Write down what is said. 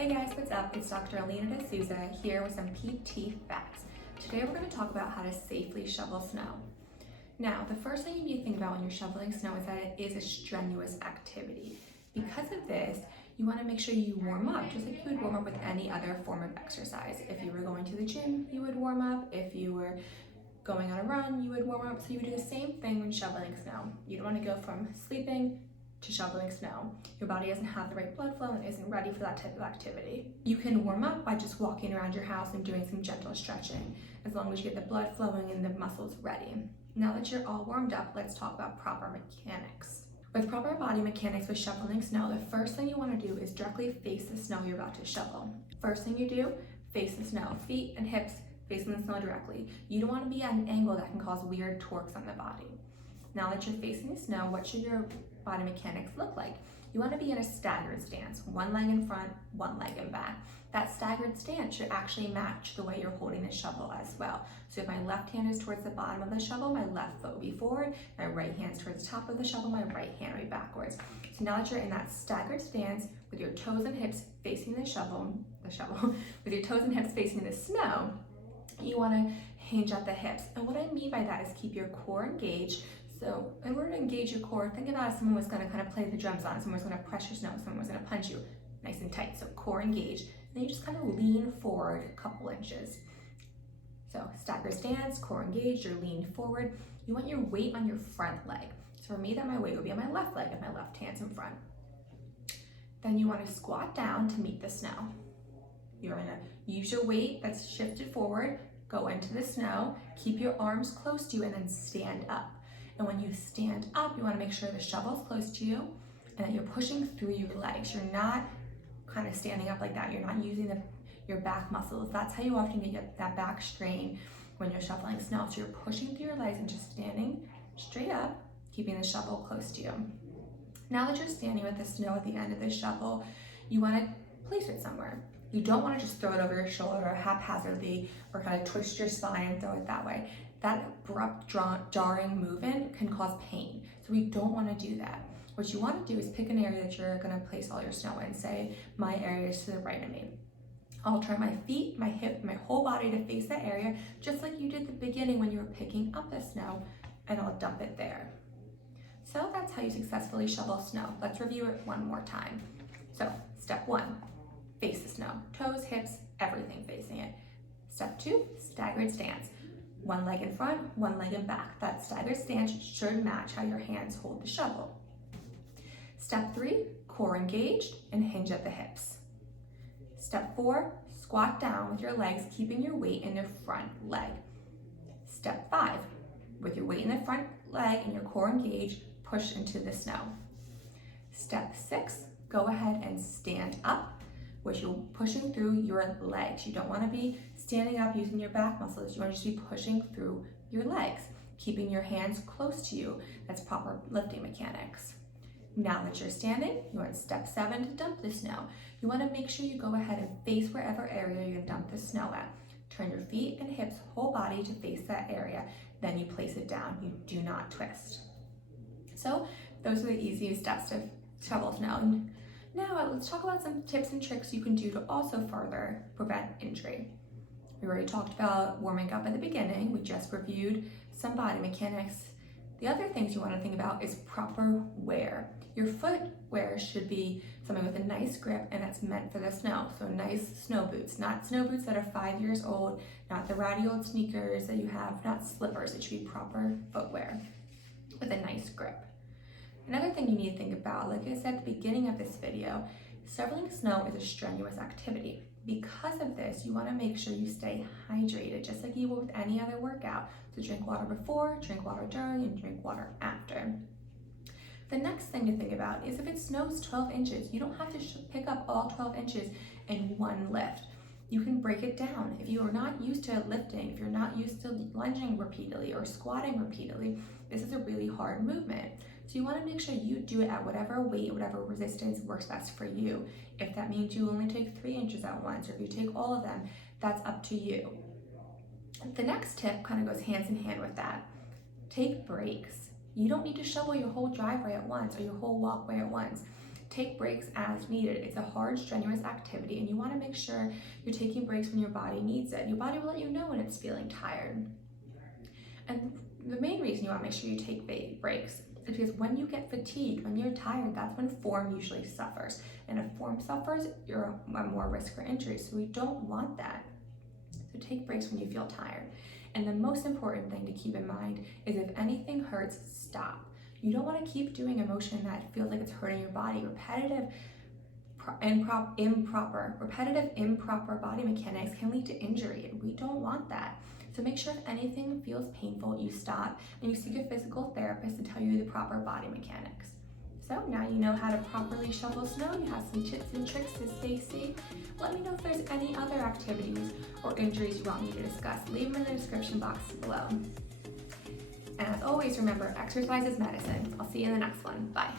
Hey guys, what's up? It's Dr. Alina D'Souza here with some PT facts. Today we're going to talk about how to safely shovel snow. Now, the first thing you need to think about when you're shoveling snow is that it is a strenuous activity. Because of this, you want to make sure you warm up, just like you would warm up with any other form of exercise. If you were going to the gym, you would warm up. If you were going on a run, you would warm up. So you would do the same thing when shoveling snow. You don't want to go from sleeping to shoveling snow. Your body doesn't have the right blood flow and isn't ready for that type of activity. You can warm up by just walking around your house and doing some gentle stretching, as long as you get the blood flowing and the muscles ready. Now that you're all warmed up, let's talk about proper mechanics. With proper body mechanics with shoveling snow, the first thing you want to do is directly face the snow you're about to shovel. First thing you do, face the snow, feet and hips facing the snow directly. You don't want to be at an angle that can cause weird torques on the body. Now that you're facing the snow, what should your body mechanics look like? You want to be in a staggered stance, one leg in front, one leg in back. That staggered stance should actually match the way you're holding the shovel as well. So if my left hand is towards the bottom of the shovel, my left foot will be forward, my right hand's towards the top of the shovel, my right hand will be backwards. So now that you're in that staggered stance with your toes and hips facing the shovel, with your toes and hips facing the snow, you want to hinge at the hips. And what I mean by that is keep your core engaged. So in order to engage your core, think about if someone was going to kind of play the drums on, someone was going to press your snow, someone was going to punch you nice and tight. So core engaged. Then you just kind of lean forward a couple inches. So staggered stance, core engaged, you're leaned forward. You want your weight on your front leg. So for me, that my weight would be on my left leg and my left hand's in front. Then you want to squat down to meet the snow. You're going to use your weight that's shifted forward, go into the snow, keep your arms close to you, and then stand up. And when you stand up, you want to make sure the shovel's close to you and that you're pushing through your legs. You're not kind of standing up like that. You're not using your back muscles. That's how you often get that back strain when you're shoveling snow. So you're pushing through your legs and just standing straight up, keeping the shovel close to you. Now that you're standing with the snow at the end of the shovel, you want to place it somewhere. You don't want to just throw it over your shoulder haphazardly or kind of twist your spine and throw it that way. That abrupt, jarring movement can cause pain. So we don't want to do that. What you want to do is pick an area that you're going to place all your snow in. Say my area is to the right of me. I'll turn my feet, my hip, my whole body to face that area, just like you did at the beginning when you were picking up the snow, and I'll dump it there. So that's how you successfully shovel snow. Let's review it one more time. So step 1, face the snow. Toes, hips, everything facing it. Step 2, staggered stance. One leg in front, one leg in back. That staggered stance should match how your hands hold the shovel. Step 3, core engaged and hinge at the hips. Step 4, squat down with your legs, keeping your weight in your front leg. Step 5, with your weight in the front leg and your core engaged, push into the snow. Step 6, go ahead and stand up, which you're pushing through your legs. You don't want to be standing up using your back muscles. You want to just be pushing through your legs, keeping your hands close to you. That's proper lifting mechanics. Now that you're standing, you want step 7 to dump the snow. You want to make sure you go ahead and face wherever area you're going to dump the snow at. Turn your feet and hips, whole body to face that area. Then you place it down. You do not twist. So those are the easiest steps to shovel snow. Now let's talk about some tips and tricks you can do to also further prevent injury. We already talked about warming up at the beginning. We just reviewed some body mechanics. The other things you want to think about is proper wear. Your footwear should be something with a nice grip and that's meant for the snow. So nice snow boots, not snow boots that are 5 years old, not the ratty old sneakers that you have, not slippers. It should be proper footwear with a nice grip. Another thing you need to think about, like I said at the beginning of this video, shoveling snow is a strenuous activity. Because of this, you want to make sure you stay hydrated, just like you would with any other workout. So drink water before, drink water during, and drink water after. The next thing to think about is if it snows 12 inches, you don't have to pick up all 12 inches in one lift. You can break it down. If you are not used to lifting, if you're not used to lunging repeatedly or squatting repeatedly, this is a really hard movement. So you want to make sure you do it at whatever weight, whatever resistance works best for you. If that means you only take 3 inches at once, or if you take all of them, that's up to you. The next tip kind of goes hands in hand with that. Take breaks. You don't need to shovel your whole driveway at once or your whole walkway at once. take breaks as needed. It's a hard, strenuous activity, and you want to make sure you're taking breaks when your body needs it. Your body will let you know when it's feeling tired. And the main reason you want to make sure you take breaks is because when you get fatigued, when you're tired, that's when form usually suffers. And if form suffers, you're at more risk for injury. So we don't want that. So take breaks when you feel tired. And the most important thing to keep in mind is if anything hurts, stop. You don't want to keep doing a motion that feels like it's hurting your body. Repetitive improper body mechanics can lead to injury, and we don't want that. So make sure if anything feels painful, you stop and you seek a physical therapist to tell you the proper body mechanics. So now you know how to properly shovel snow, you have some tips and tricks to stay safe. Let me know if there's any other activities or injuries you want me to discuss. Leave them in the description box below. And as always, remember, exercise is medicine. I'll see you in the next one. Bye.